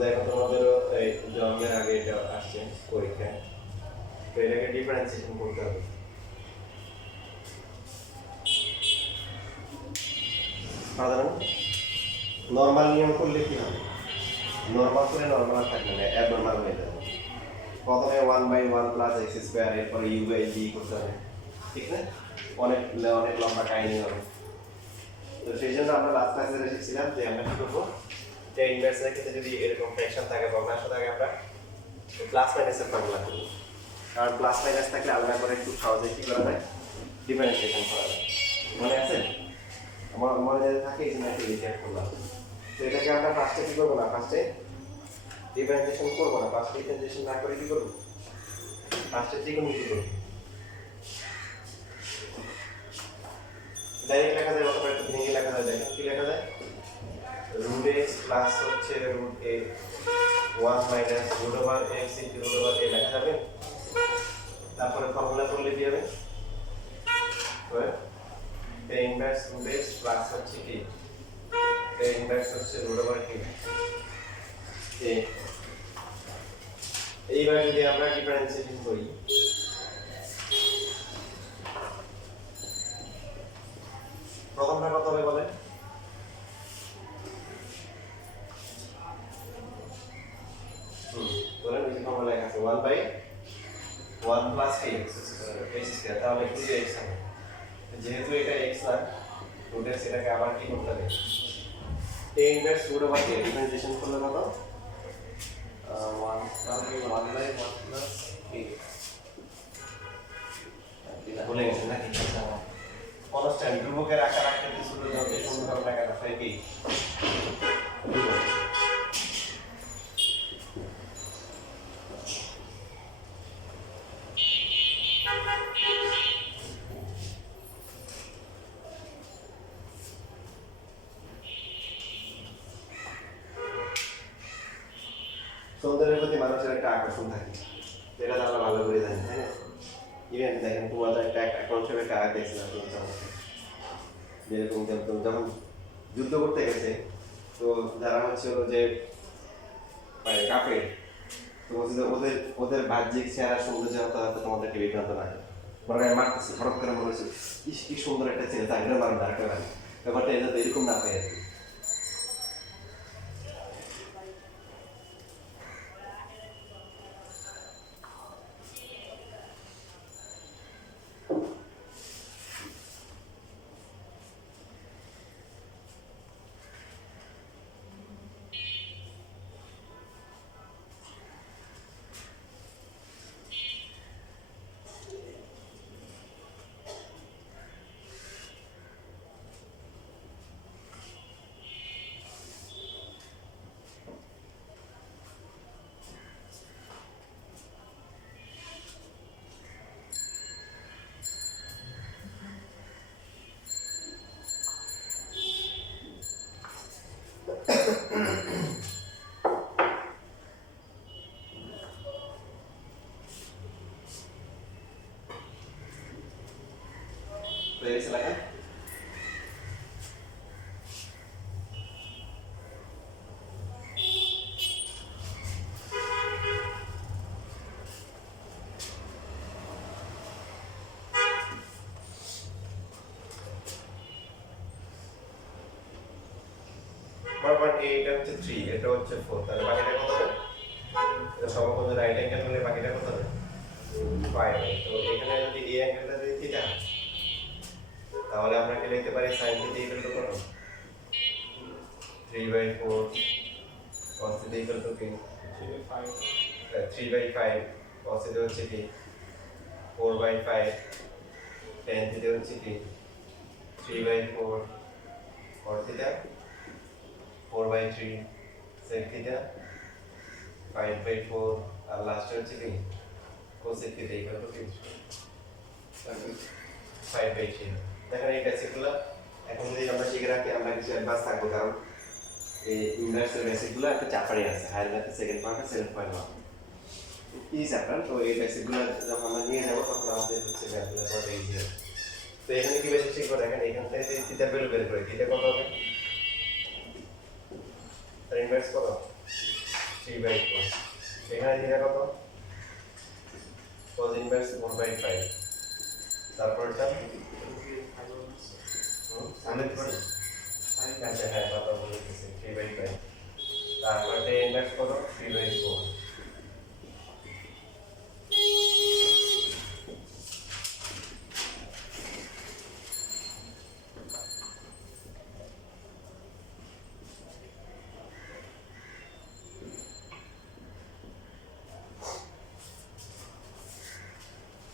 দেখো তোমাদেরও এই জন্মের আগে এটা আসছে পরীক্ষায়, তো এটাকে ডিফারেন্সিয়েশন করতে হবে। সাধারণ নর্মাল নিয়ম করলে কি হবে, নর্মাল করে নর্মাল থাকবে না, অ্যাবনর্মাল হয়ে যাবে। প্রথমে 1/1 প্লাস এক্স স্কোয়ার, এরপরে ইউ বাই ডি করতে হবে, ঠিক না? অনেক অনেক লম্বা কাহিনী হবে। তো সেই জন্য আমরা লাস্ট ক্লাসে শিখছিলাম যে আমরা কি করবো, যে ইনভার্সের ক্ষেত্রে যদি এরকম ফ্র্যাকশন থাকে, ভগ্নাংশ থাকে, আমরা প্লাস মাইনাসের ফর্মুলা করবো। কারণ প্লাস মাইনাস থাকলে আলাদা করে একটু সহজে কি করা যায়, ডিফারেন্সিয়েশন করা যায়। মনে আছে? আমার মনে থাকে এই জন্য একটু রিচার্জ করলাম। তো এটাকে আমরা ফার্স্টে কি করবো না, ফার্স্টে ডিফারেন্সিয়েশন করবো না, ফার্স্টে ডিফারেন্সিয়েশন না করে কি করবো, ফার্স্টে ত্রিকোণমিতি করবো। ডাইরেক্ট লেখা যায়, অথবা একটু ভেঙে লেখা যায়। দেখেন কি লেখা যায়, রুট এক্স প্লাস হচ্ছে root a 1 minus root over x into root over a লেখা যাবে। তারপরে ফর্মুলা করলে কি হবে, tan inverse root x plus হচ্ছে কি tan ইনভার্স হচ্ছে রুট ওভার কি এ। এইবার যদি আমরা ডিফারেন্সিয়েশন করি, প্রথমটা কত হবে বলেন, ধরেন এই ফর্মুলা লেখা আছে 1/1 প্লাস x স্কয়ার, তাহলে কি x হবে। যেহেতু এটা x না, রুট x, এটাকে আবার কি করতে হবে, tan inverse root over a differentiation করলে কত, 1/1 প্লাস a। ভুলে গেছেন নাকি? কনস্ট্যান্ট ধ্রুবকের আকার আকৃতি ছোট যত সুন্দর লেখা আছে কি সৌন্দর্যের প্রতি মানুষের একটা আকর্ষণ থাকে, যেটা আমরা ভালো করে জানি, তাই না? ইভেন দেখেন তোমাদের একটা কনসেপ্ট একটা আগে দেখছিলাম, যেরকম যখন যুদ্ধ করতে গেছে, তো যারা হচ্ছে যে মানে কাফের, তো ওদের ওদের বাহ্যিক চেহারা সৌন্দর্য হতে হতে তোমাদেরকে বিভ্রান্ত না হয়। মনে হয় মারতেছে, হঠাৎ করে মনে হচ্ছে ইস কি সুন্দর একটা ছেলে, তাই না, মারো আরেকটা মারি। ব্যাপারটা এটা তো এরকম না হয় আর কি। তো এই লেখা 1.8, এটা হচ্ছে 3, এটা হচ্ছে 4, তাহলে বাকিটা কত হবে, এটা সমকোণ রাইট অ্যাঙ্গেল হলে বাকিটা কত হবে, 5। তো এখানে যদি এই অ্যাঙ্গেলটা যদি থিটা, তাহলে আমরা কি লিখতে পারি sin থিটা ইকুয়াল টু কত, 3/4 cos থিটা ইকুয়াল টু কি 3/5 cos থিটা হচ্ছে কি 4/5 tan থিটা হচ্ছে কি 3/4 cos থিটা 4/3 sec থিটা 5/4, আর লাস্ট হচ্ছে কি cosec থিটা ইকুয়াল টু কি 5/3। দেখেন এই বেসিকগুলো এখন যদি আমরা শিখে রাখি, আমরা কিছু অ্যাডভান্স থাকবো, কারণ এই ইনভার্সের বেসিকগুলো একটা চ্যাপ্টারে আছে, হায়ার ম্যাথের সেকেন্ড পার্ট 7.1 এই চ্যাপ্টার। তো এই বেসিকগুলো যখন আমরা নিয়ে যাবো, তখন আমাদের হচ্ছে ম্যাথগুলো কত ইজি হবে। তো এখানে কি বেসিক শিখবো, দেখেন এখান থেকে যদি থিটার ভ্যালু বের করি, থিটা কত হবে, তার ইনভার্স কত 3/4 এখানে থিটা কত cos ইনভার্স 1/5 তারপরটা আমি আচ্ছা হ্যাঁ কথা বলতেছি 3/5 তারপরে tan ইনভার্স কত 3/4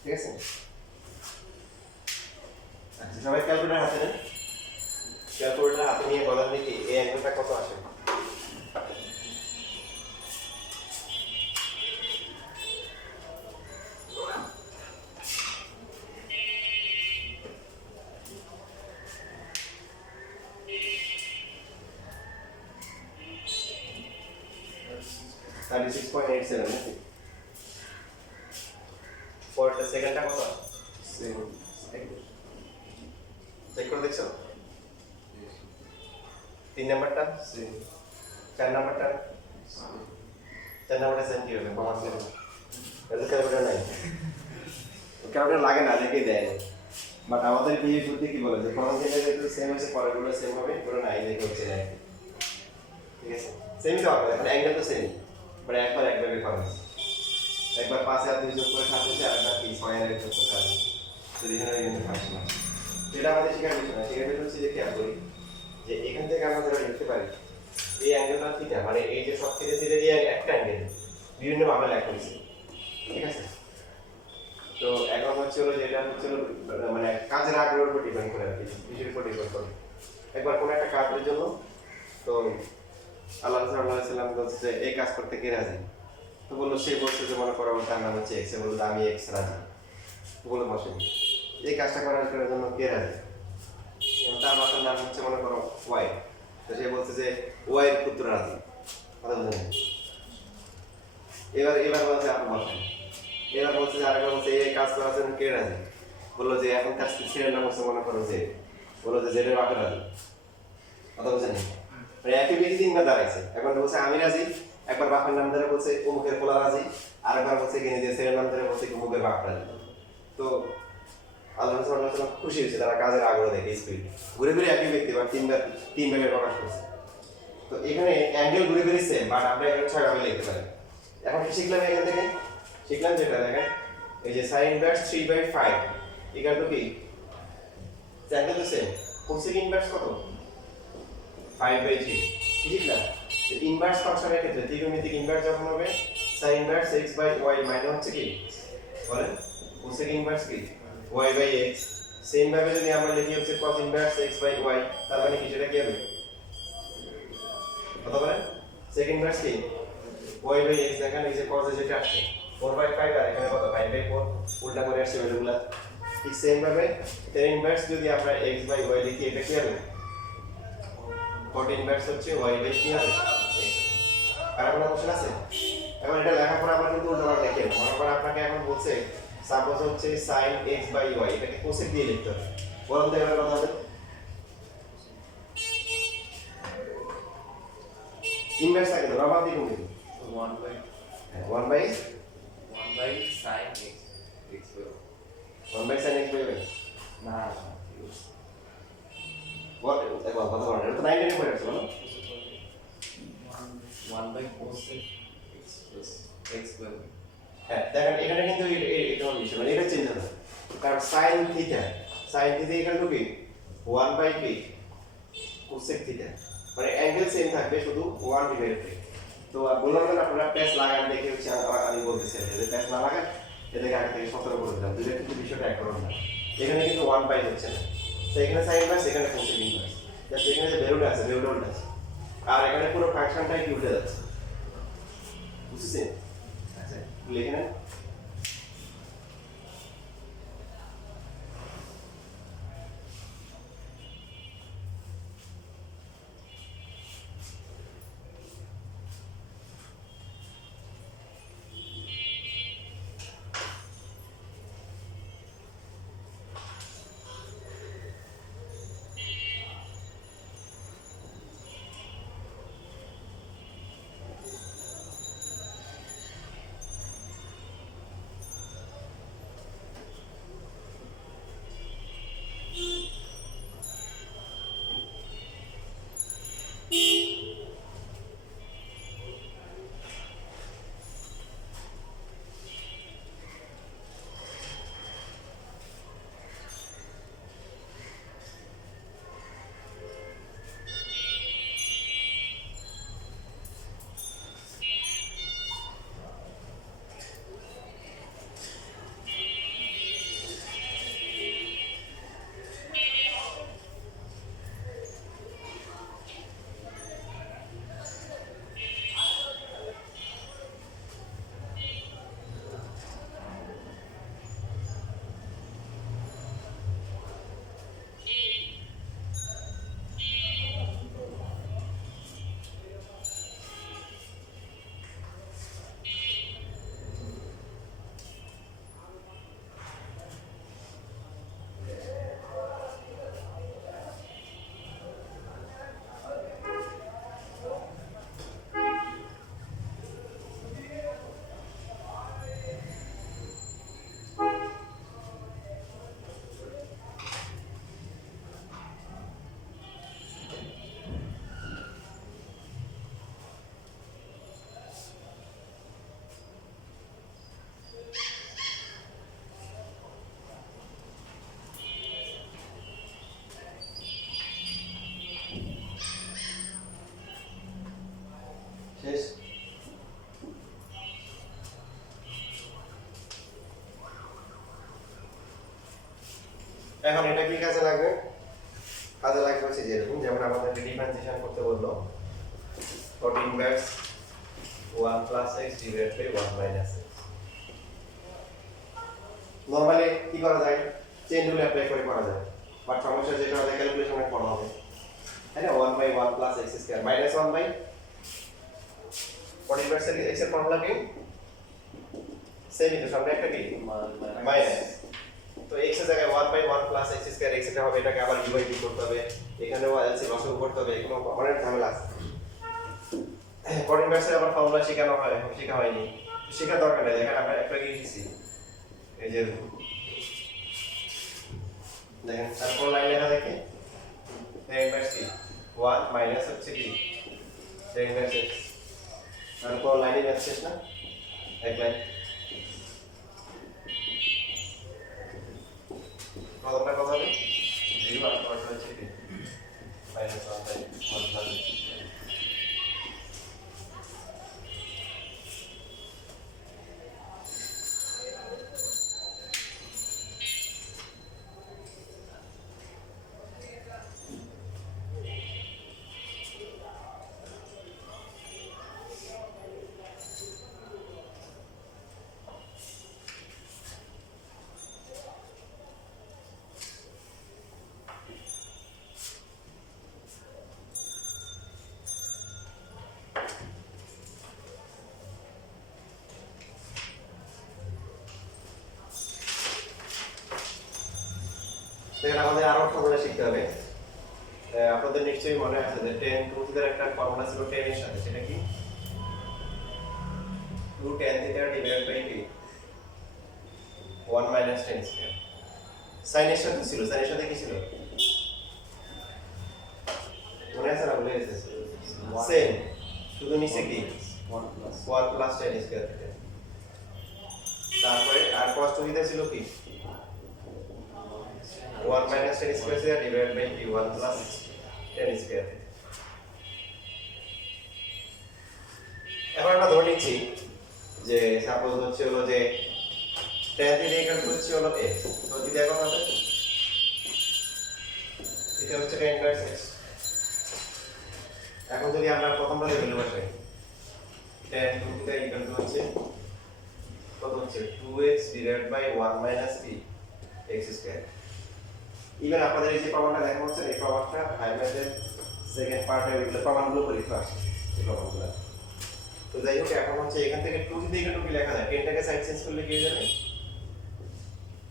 ঠিক আছে আচ্ছা সবাই ক্যালকুলেটর হাতে নেন ক্যালকুলেটর হাতে নিয়ে বলেন দেখি এই অ্যাঙ্গেলটা কত আসে 36.87 নাকি পরেরটা সেকেন্ডটা কত সেম চেক করে দেখছো 3 নাম্বারটা সেম 4 নাম্বারটা 4 নাম্বারটা সেম কি হবে কমার্স এর এটা ক্যালকুলেটর নাই ক্যালকুলেটর লাগে না দেখে দেয় বাট আমাদের বিয়ে বুদ্ধি কি বলে যে প্রথম দিনে যেটা সেম হয়েছে পরেরগুলো সেম হবে পুরো নাই দেখে হচ্ছে না ঠিক আছে সেমই তো হবে এখন অ্যাঙ্গেল তো সেম বাট একবার একভাবে পাবে একবার 5 আর 2 যোগ করে 7 হচ্ছে আর একবার 3 6 আর 1 যোগ করে 7 তো এখানে কিন্তু পাচ্ছি না এটা আমাদের শেখার বিষয় না শেখার বিষয় হচ্ছে যে খেয়াল করি যে এখান থেকে আমরা ধরে লিখতে পারি এই অ্যাঙ্গেলটা থিটা মানে এই যে সব থিটা থিটা দিয়ে একটা অ্যাঙ্গেল বিভিন্ন ভাবে লেখা হয়েছে ঠিক আছে তো এখন হচ্ছে হলো যেটা হচ্ছে মানে কাজের আগ্রহের উপর ডিপেন্ড করে আর কি বিষয়ের উপর ডিপেন্ড করে একবার কোন একটা কাজের জন্য তো আল্লাহ সাল্লাল্লাহু আলাইহি সাল্লাম বলছে যে এই কাজ করতে কে রাজি তো বললো সে বলছে যে মনে করো তার নাম হচ্ছে এক্স বললো আমি এক্স রাজি বলে বসেন এই কাজটা করার জন্য কে রাজি তার বাসার নাম হচ্ছে মনে করো ওয়াই তো সে বলছে যে ওয়াই এর পুত্র রাজি কথা বুঝলেন এবার এবার বলছে আপনি বসেন এবার বলছে যে আরেকবার বলছে এই কাজ করার জন্য কে রাজি বললো যে এখন কাজ ছেলের নাম হচ্ছে মনে করো যে বললো যে জেডের বাপের রাজি কথা বুঝলেন মানে একই ব্যক্তি তিনবার দাঁড়াইছে এখন বলছে আমি রাজি একবার বাপের নাম ধরে বলছে অমুকের পোলা রাজি আরেকবার বলছে কিনে দিয়ে ছেলের নাম ধরে বলছে অমুকের বাপ রাজি তো আল্লাহ সাল্লাল্লাহু আলাইহি ওয়াসাল্লাম খুশি হয়েছে তারা কাজের আগ্রহ দেখে স্পিড ঘুরে ঘুরে একই ব্যক্তি বা তিন ভাবে প্রকাশ করছে তো এখানে অ্যাঙ্গেল ঘুরে ঘুরে সেম বাট আমরা এখানে 6 ভাবে লিখতে পারি এখন কি শিখলাম এখান থেকে শিখলাম যেটা দেখেন এই যে sin ইনভার্স 3/5 ইকুয়াল টু কি অ্যাঙ্গেল তো সেম কোসেক ইনভার্স কত 5/3 কি শিখলাম যে ইনভার্স ফাংশনের ক্ষেত্রে ত্রিকোণমিতিক ইনভার্স যখন হবে sin ইনভার্স x/y মানে হচ্ছে কি বলেন কোসেক ইনভার্স কি y/x সেম ভাবে যদি আমরা লিখি হচ্ছে cos ইনভার্স x/y তার মানে কি সেটা কি হবে কত বলেন sec ইনভার্স কি y/x দেখেন এই যে cos এর যেটা আসছে 4/5 আর এখানে কত 5/4 উল্টা করে আসছে ভ্যালুগুলা ঠিক সেম ভাবে tan ইনভার্স যদি আমরা x/y লিখি এটা কি হবে cot ইনভার্স হচ্ছে y/x কি হবে আর কোনো কোশ্চেন আছে এখন এটা লেখার পর আমরা কিন্তু উল্টাপাল্টা লিখে মনে করেন আপনাকে এখন বলছে সাপোজ হচ্ছে sin x/y এটাকে কোসেক দিয়ে লিখতে হবে বলুন তো এবার কথা হবে ইনভার্স থাকে তো নরমাল দিকে কিন্তু 1 by sin x 1 sin x by না what একবার কথা বলেন এটা তো 9 পড়ে আছে বলো 1 by cosec x plus x square হ্যাঁ দেখেন এখানে কিন্তু এটা হবে বিষয় মানে এটা চেঞ্জ হবে কারণ sin থিটা ইকুয়াল টু কি 1 বাই কি cosec থিটা মানে অ্যাঙ্গেল সেম থাকবে শুধু 1 ডিভাইডেড বাই তো বললাম না আপনারা প্যাচ লাগান দেখে হচ্ছে আমি বলতেছি যে প্যাচ না লাগান এটাকে আগে থেকে সতর্ক করে দিলাম দুইটা কিন্তু বিষয়টা এক রকম না এখানে কিন্তু 1 বাই হচ্ছে না তো এখানে sin ইনভার্স এখানে cosec ইনভার্স জাস্ট এখানে যে ভ্যালুটা আছে ভ্যালুটা উল্টা আছে আর এখানে পুরো ফাংশনটাই কি উল্টে যাচ্ছে বুঝছেন আচ্ছা লিখে নেন কাজে লাগবে? কাজে লাগবে হচ্ছে যেরকম, যেমন আমাদেরকে ডিফারেন্সিয়েশন করতে বললো cot inverse 1 plus x divided by 1 minus x। Normally কি করা যায়, চেইন রুল অ্যাপ্লাই করে করা যায়, বাট সমস্যা যেটা হবে ক্যালকুলেশনে পড়া হবে, তাই না? 1 by 1 plus x square minus 1 by cot inverse x এর ফর্মুলা কি? সেমই তো, সামনে একটা কি মাইনাস, তো x এর জায়গায় 1 by 1 plus x square x এটা হবে, এটাকে আবার u বাই d করতে হবে, এখানেও এলসি লসও করতে হবে, এখানেও অনেক ঝামেলা আছে। cot ইনভার্সের আবার ফর্মুলা শেখানো হয়, শেখা হয়নি, শেখার দরকার নেই, এখানে আমরা একটা কি লিখছি, এই যে দেখেন তারপর লাইন লেখা দেখে tan ইনভার্স কি 1 মাইনাস হচ্ছে কি tan ইনভার্স x, তারপর লাইনে ম্যাথ শেষ না, এক লাইন। প্রথমটা কত হবে 0 আর পরটা হচ্ছে কি মাইনাস 1 বাই 1 প্লাস দেখেন আমাদের আরো ফর্মুলা শিখতে হবে। আপনাদের নিশ্চয়ই মনে আছে যে tan 2 থিটার একটা ফর্মুলা ছিল tan এর সাথে, সেটা কি 2 tan থিটা ডিভাইডেড বাই কি 1 মাইনাস tan স্কয়ার। sin এর সাথে ছিল, sin এর সাথে কি ছিল মনে আছে না, ভুলে গেছে? সেম, শুধু নিচে কি 1 প্লাস tan স্কয়ার থিটা, তারপরে আর cos 2 থিটা ছিল কি 1 minus tan square theta divided by 1 plus tan square theta। এখন আমরা ধরে নিচ্ছি যে সাপোজ হচ্ছে হলো যে tan theta ইকুয়াল টু হচ্ছে হলো x, তো থিটা কত হবে, থিটা হচ্ছে tan ইনভার্স x। এখন যদি আমরা প্রথমটা ভ্যালু বসাই tan 2 theta ইকুয়াল টু হচ্ছে কত হচ্ছে 2x divided by 1 minus p x square। Even আপনাদের এই যে প্রমাণটা দেখা হচ্ছে, এই প্রমাণটা হাইলাইটের সেকেন্ড পার্টের এগুলো প্রমাণগুলো পরীক্ষা আসে, এই প্রমাণগুলো। তো যাই হোক, এখন হচ্ছে এখান থেকে 2 থিটা ইকুয়াল টু কি লেখা যায়, টেনটাকে সাইড চেঞ্জ করলে কি হয়ে যাবে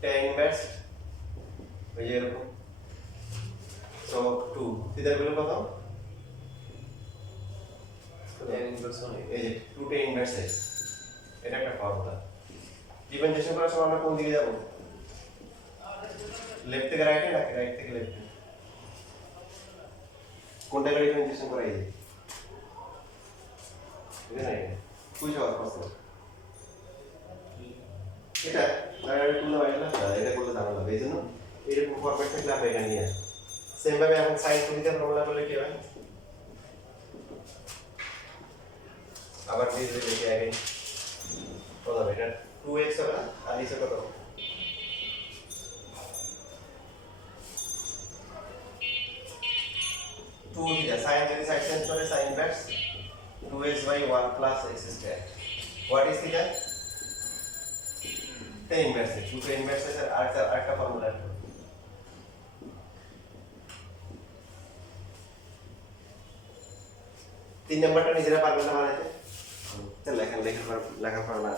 tan ইনভার্স ওই যে এরকম, সো 2 থিটার ভ্যালু কত tan ইনভার্স এই যে 2 tan ইনভার্স x, এটা একটা ফর্মুলা। ডিফারেন্সিয়েশন করার সময় আমরা কোন দিকে যাব, লেফট থেকে রাইটে নাকি রাইট থেকে লেফটে, কোনটা করে ডিফারেন্সিয়েশন করা যায়, এটা নাই কুই যাওয়ার প্রশ্ন, এটা তাহলে করলে হয় না, এটা করলে দাঁড়ানো হবে, এই জন্য এরকম ফরম্যাট থাকলে আমরা এটা নিয়ে আসি। সেম ভাবে এখন সাইন থিটা ফর্মুলা করলে কি হয়, আবার নিজে দেখে আগে কত হবে, এটা 2x হবে না, আর নিচে কত 2 theta, sin যদি সাইড চেঞ্জ করে sin inverse 2x by 1 plus x square, what is theta tan inverse 2 tan inverse এর আরেকটা ফর্মুলা আছে, তিন নাম্বারটা নিজেরা পারবেন না বানাইতে, তাহলে লেখা ফর্মুলা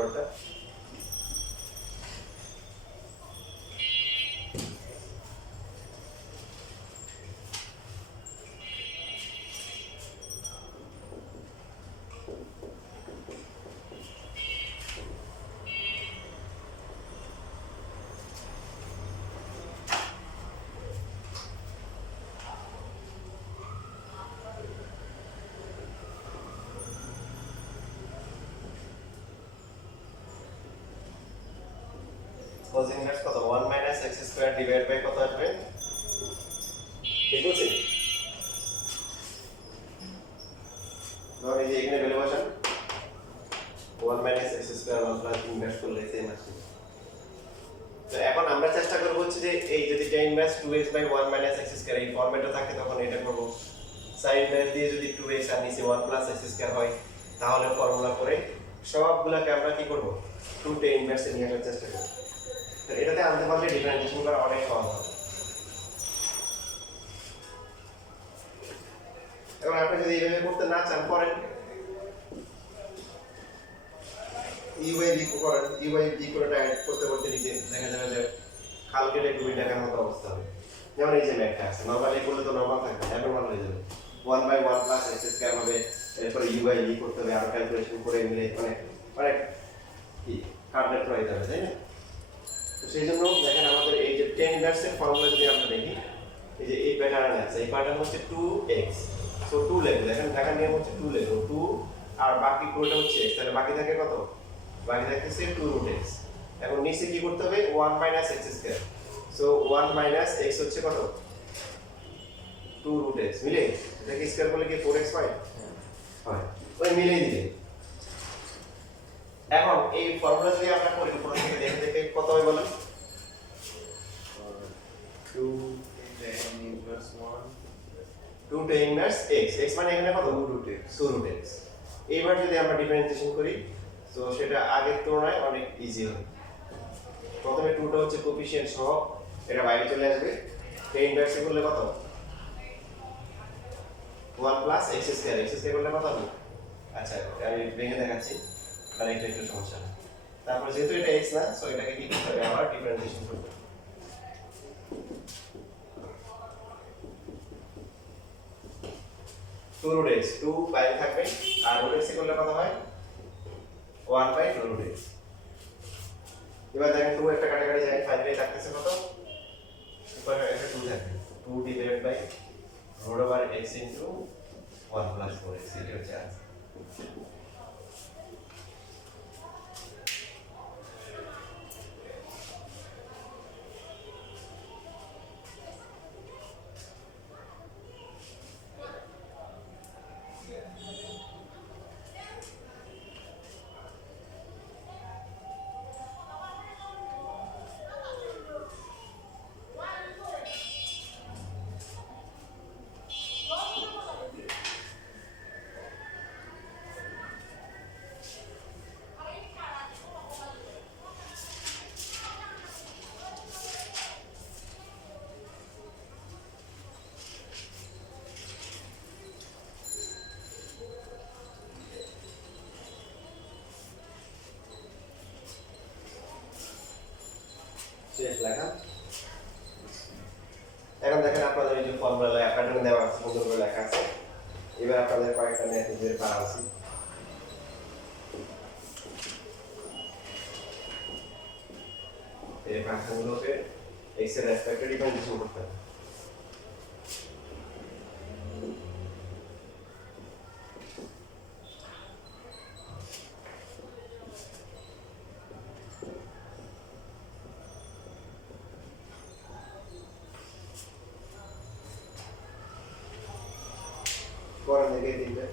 পরেরটা cos ইনভার্স কত 1 minus x square divide by কত আসবে ঠিক আছে ধর এই যে এখানে ভ্যালু বসান 1 minus x square 1 plus inverse করলে সেম আসবে তো এখন আমরা চেষ্টা করব হচ্ছে যে এই যদি tan inverse 2x by 1 minus x square এই ফরম্যাটে থাকে তখন এটা করব sin ইনভার্স দিয়ে যদি 2x আর নিচে 1 প্লাস x স্কয়ার হয় তাহলে ফর্মুলা করে সবগুলোকে আমরা কি করব 2 tan ইনভার্স এ নিয়ে আসার চেষ্টা করব তো এটাতে আনতে পারলে ডিফারেন্সিয়েশন করা অনেক সহজ হবে এখন আপনি যদি এইভাবে করতে না চান করেন ইউআই বি করেন ইউআই বি করে ডাইরেক্ট করতে করতে নিচে দেখা যাবে যে খাল কেটে ডুবি টাকার মতো অবস্থা হবে যেমন এই যে ম্যাথটা আছে নরমালি করলে তো নরমাল থাকবে অ্যাবনর্মাল হয়ে যাবে 1 বাই 1 প্লাস x স্কয়ার হবে এরপর ইউআই বি করতে হবে আর ক্যালকুলেশন করে মিলে মানে কি কার্ডেট হয়ে যাবে তাই না তো সেই জন্য দেখেন আমাদের এই যে tan ইনভার্স এর ফর্মুলা যদি আমরা দেখি এই যে এই প্যাটার্ন আছে এই প্যাটার্ন হচ্ছে 2x সো 2 লেখো দেখেন ঢাকার নিয়ম হচ্ছে 2 লেখো 2 আর বাকি পুরোটা হচ্ছে x তাহলে বাকি থাকে কত বাকি থাকতেছে 2 রুট x এখন নিচে কি করতে হবে 1 minus x square so 1 minus x হচ্ছে কত 2 রুট x মিলে এটাকে স্কয়ার করলে কি 4x হয় হয় ওই মিলিয়ে দিলে এখন এই ফর্মুলা যদি আমরা করি উপর থেকে দেখে দেখে কত হয় বলেন 2 tan inverse 1 2 tan inverse x x মানে এখানে কত 2 root x 2 রুট x এইবার যদি আমরা ডিফারেন্সিয়েশন করি তো সেটা আগের তুলনায় অনেক ইজি হবে প্রথমে 2 টা হচ্ছে কোএফিশিয়েন্ট সহ এটা বাইরে চলে আসবে tan ইনভার্স করলে কত 1 প্লাস x স্কয়ার করলে কত হবে আচ্ছা আমি ভেঙে দেখাচ্ছি তাহলে এটা একটু সমস্যা না তারপর যেহেতু এটা x না সো এটাকে কি করতে হবে আবার ডিফারেন্সিয়েশন করতে হবে 2 রুট x 2 বাইরে থাকবে আর রুট x করলে কত হয় 1 বাই 2 রুট x এবার দেখেন 2 একটা কাটাকাটি যায় ফাইনালি থাকতেছে কত উপরে একটা 2 থাকবে 2 divided by root over x into 1 plus 4x এটা হচ্ছে आंसर শেষ লেখা এখন দেখেন আপনাদের এই যে ফর্মুলা প্যাটার্ন দেওয়া আছে সুন্দর করে লেখা আছে এবার আপনাদের কয়েকটা মেথডের করা আছে এই ফাংশনগুলোকে x এর রেসপেক্টে ডিফারেন্সিয়েশন করতে হবে করেন দেখে দিবে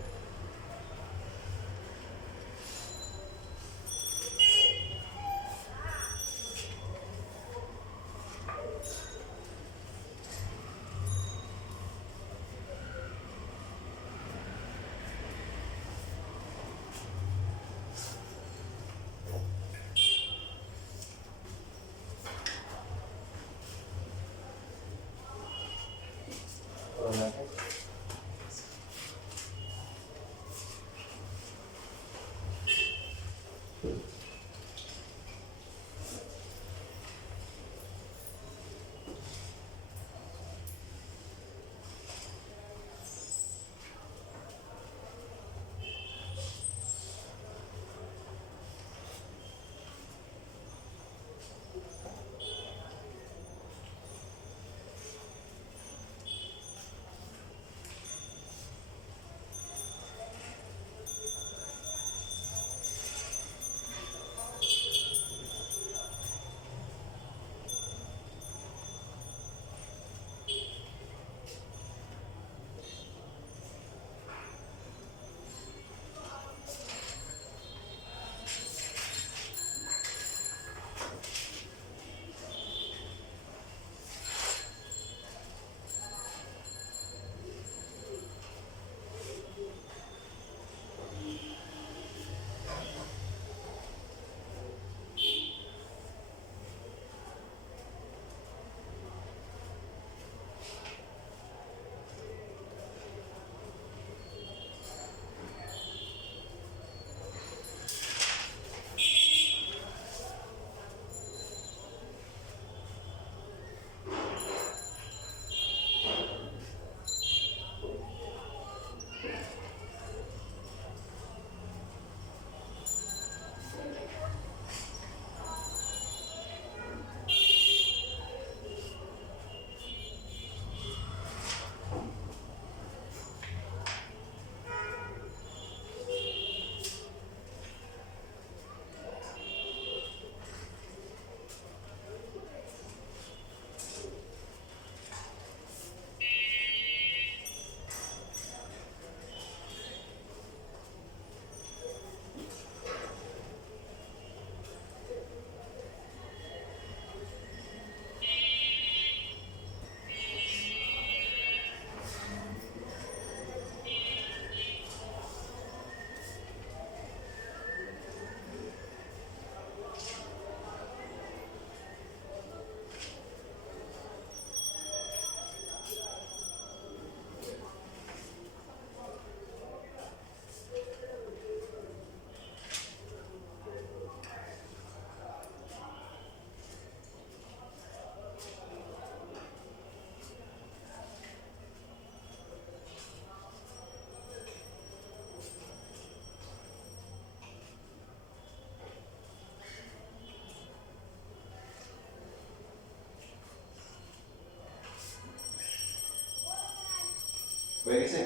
হয়ে গেছে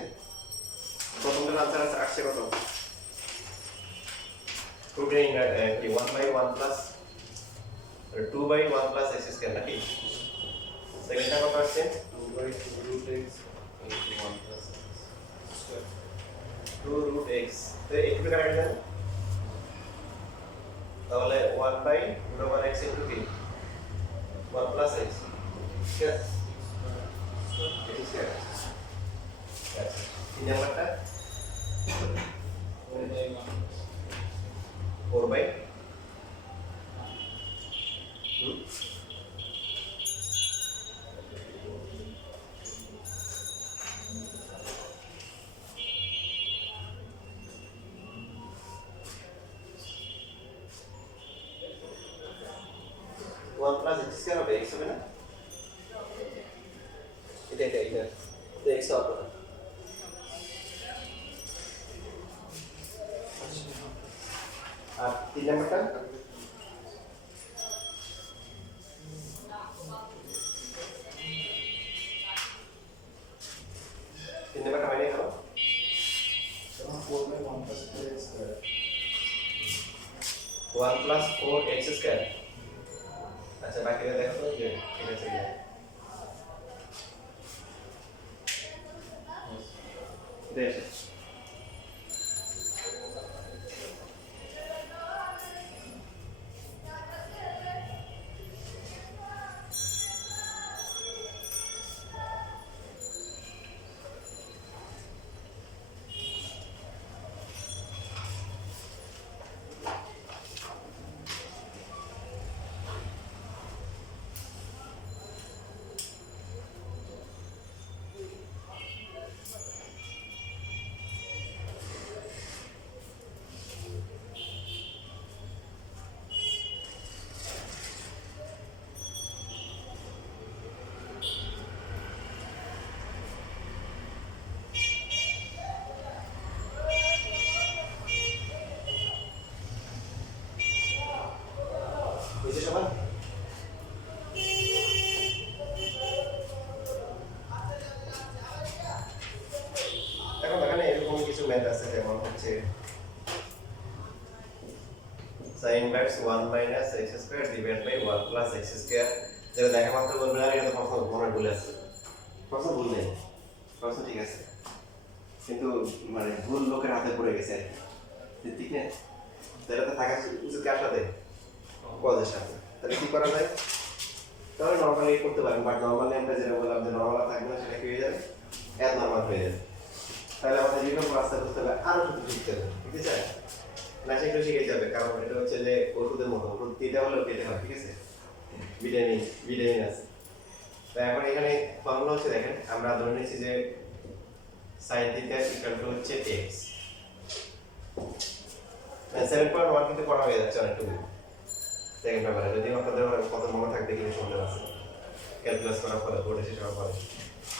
প্রথমটার আনসার আসছে কত রুট এ কি 1 by 1 plus 2 by 1 plus x square নাকি সেকেন্ডটা কত আসছে 2 by 2 root x into 1 plus x square. 2 root x তো একটু কারেক্ট দেন তাহলে 1 by root over x into কি 1 প্লাস x ঠিক আছে x স্কয়ার আচ্ছা তিন নাম্বারটা 4 by 1 4 by one plus x square হবে এক্স হবে না এটা তো এক্স হবে না আর তিন নাম্বারটা তিন নাম্বারটা হয়নি কেন 4 by 1 plus 4x square. 1 plus 4 x square আচ্ছা বাকিটা দেখো তো যে ঠিক আছে কিনা এটা এসে বুঝতে সবাই এখন এখানে এরকম কিছু ম্যাথ আছে যেমন হচ্ছে sin inverse 1 minus x square divided by 1 plus x square যেটা দেখা মাত্র বলবেন আর এটা প্রশ্ন মনে ভুল আছে প্রশ্ন ভুল নেই প্রশ্ন ঠিক আছে কিন্তু মানে ভুল লোকের হাতে পড়ে গেছে আর কি ঠিক না তাহলে তো থাকা উচিত কার সাথে কজের সাথে তাহলে কি করা যায় তাহলে নরমালি করতে পারেন বাট নরমালি আমরা যেটা বললাম যে নরমাল থাকবে না সেটা কি হয়ে যাবে এত নরমাল হয়ে যাবে তাহলে আমাদের বিকল্প রাস্তা করতে হবে আরো শুধু শিখতে হবে ঠিক আছে না সেগুলো শিখে যাবে কারণ এটা হচ্ছে যে ওষুধের মতো ওষুধ দিতে হলেও পেতে হয় ঠিক আছে ভিটামিন আছে তো এখন এখানে ফর্মুলা হচ্ছে দেখেন আমরা ধরে নিচ্ছি যে sin থিটা ইকুয়াল টু হচ্ছে x 7.1 কিন্তু পড়া হয়ে যাচ্ছে অনেকটুকু সেকেন্ড পেপারে যদি আপনাদের কত মনে থাকবে কিনা শুনতে পাচ্ছেন ক্যালকুলাস করার পরে বোর্ডে শেষ হওয়ার পরে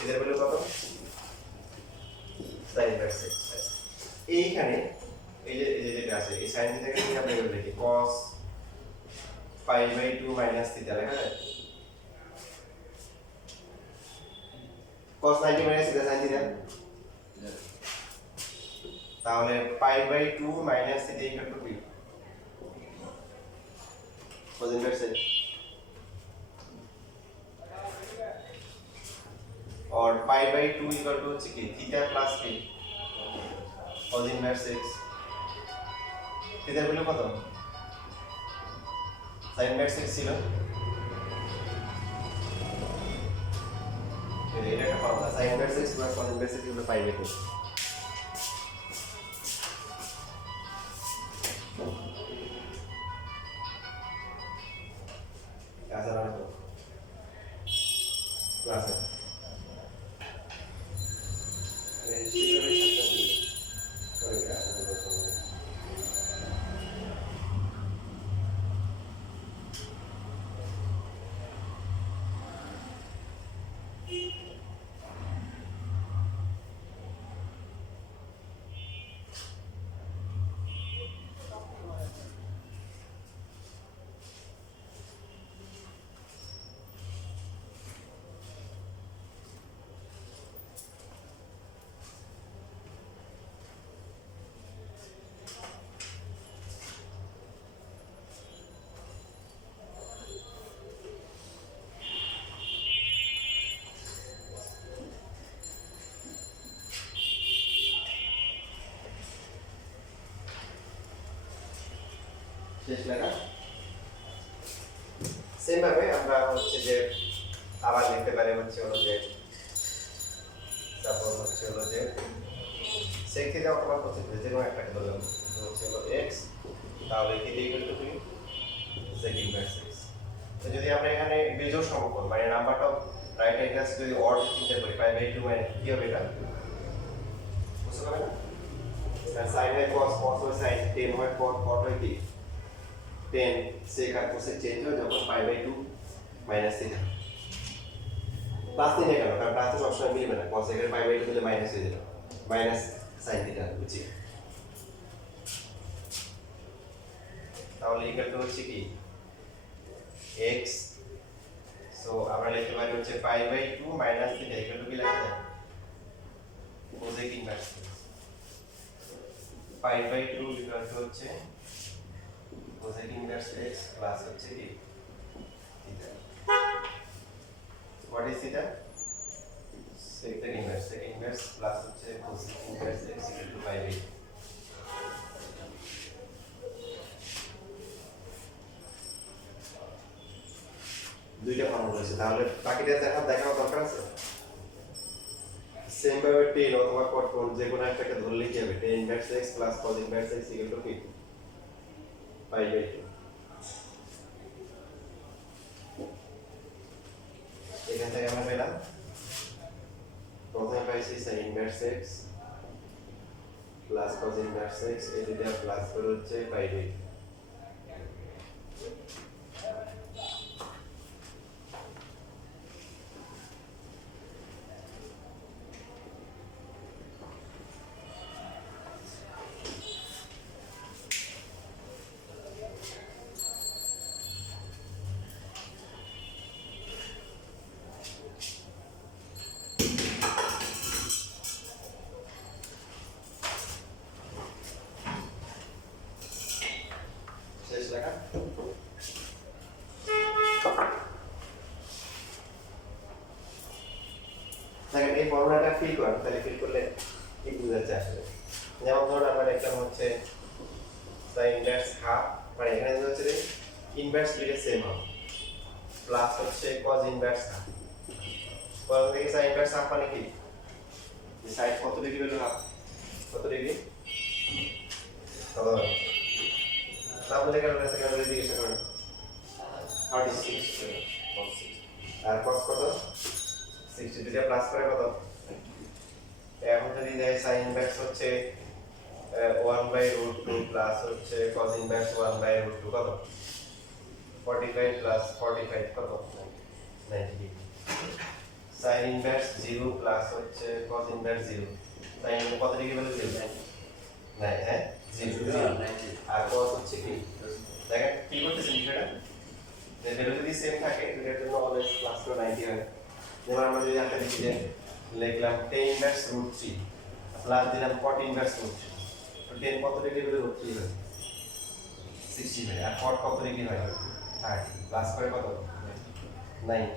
এদের ভ্যালু কত sin inverse x এইখানে এই যে যেটা আছে এই sin থিটাকে নিয়ে আমরা এভাবে লিখি cos pi by 2 minus theta লেখা যায় cos 90 minus theta sin theta তাহলে pi by 2 minus theta equal to কি cos inverse x और pi by 2 equal to হচ্ছে কি theta plus p cos inverse x theta এর ভ্যালু কত sin inverse x ছিল এটা একটা formula sin inverse x plus cos inverse x equal to pi by 2 आसान है तो क्लास है अरे शिफ्ट में शब्द नहीं और क्या শেষ লেখা সেম ভাবে আমরা হচ্ছে যে আবার লিখতে পারি হচ্ছে হলো যে সাপোজ হচ্ছে হলো যে সেই থেকে অথবা হচ্ছে যে কোনো একটাকে বললাম হচ্ছে হলো x তাহলে কি ইকুয়াল টু কি sec inverse x তো যদি আমরা এখানে বিজোড় সমকোণ মানে নাম্বারটা রাইট অ্যাঙ্গেলস যদি অড চিন্তা করি পাই বাই 2 মানে কি হবে এটা বুঝতে পারবেন না sin হয় cos cos হয় sin tan হয় cot cot হয় কি tan sec আর cos চেঞ্জ হয় যখন pi by 2 minus theta plus নিয়ে কেন কারণ প্লাস তো সবসময় মিলবে না cos এর পাই বাই 2 দিলে মাইনাস হয়ে যাবে মাইনাস sin থিটা বুঝছি তাহলে ইকুয়াল টু হচ্ছে কি x সো আমরা লিখতে পারি হচ্ছে pi by 2 minus theta equal to কি লেখা যায় cosec inverse pi by 2 equal to হচ্ছে cosec ইনভার্স x প্লাস হচ্ছে কি theta what is theta sec inverse plus হচ্ছে cosec inverse x equal to pi by 2 দুইটা ফর্মুলা আছে তাহলে বাকিটা দেখার দরকার আছে সেম ভাবে tan অথবা cot কোণ যে কোনো একটাকে ধরলে কি হবে tan inverse x plus cos inverse x equal to কি পাই বাই 2 এখান থেকে আমরা পেলাম প্রথমে পাইছি sin inverse x plus cos inverse x এই দুইটা প্লাস করে হচ্ছে পাই বাই 2 শেষ লেখা দেখেন এই ফর্মুলাটা ফিল করেন তাহলে ফিল করলে কি বুঝাচ্ছে আসলে যেমন ধরুন আমরা দেখলাম হচ্ছে sin ইনভার্স হাফ মানে এখানে হচ্ছে যে ইনভার্স দুইটা সেম হবে প্লাস হচ্ছে cos ইনভার্স হাফ cos থেকে sin ইনভার্স হাফ মানে কি সাইড কত ডিগ্রি হলো হাফ কত ডিগ্রি কত না বলে কেন থেকে আমরা জিজ্ঞাসা করেন 36 আর cos কত 60 দুইটা প্লাস করে কত এখন যদি দেয় sin ইনভার্স হচ্ছে 1/√2 প্লাস হচ্ছে cos ইনভার্স 1/√2 কত 45 প্লাস 45 কত 90 ডিগ্রি sin ইনভার্স 0 প্লাস হচ্ছে cos ইনভার্স 0 sin কত ডিগ্রি বলে 0 নাই হ্যাঁ 0 আর cos হচ্ছে কি দেখেন কি করতেছেন বিষয়টা যে ভ্যালু যদি সেম থাকে এটার জন্য অলওয়েজ প্লাস করে 90 হয় যেমন আমরা যদি একটা লিখি যে লিখলাম tan ইনভার্স √3 প্লাস দিলাম cot ইনভার্স √3 তো tan কত ডিগ্রি বলে √3 হয় 60 হয় আর cot কত ডিগ্রি হয় 30 প্লাস করে কত 90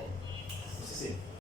বুঝছিস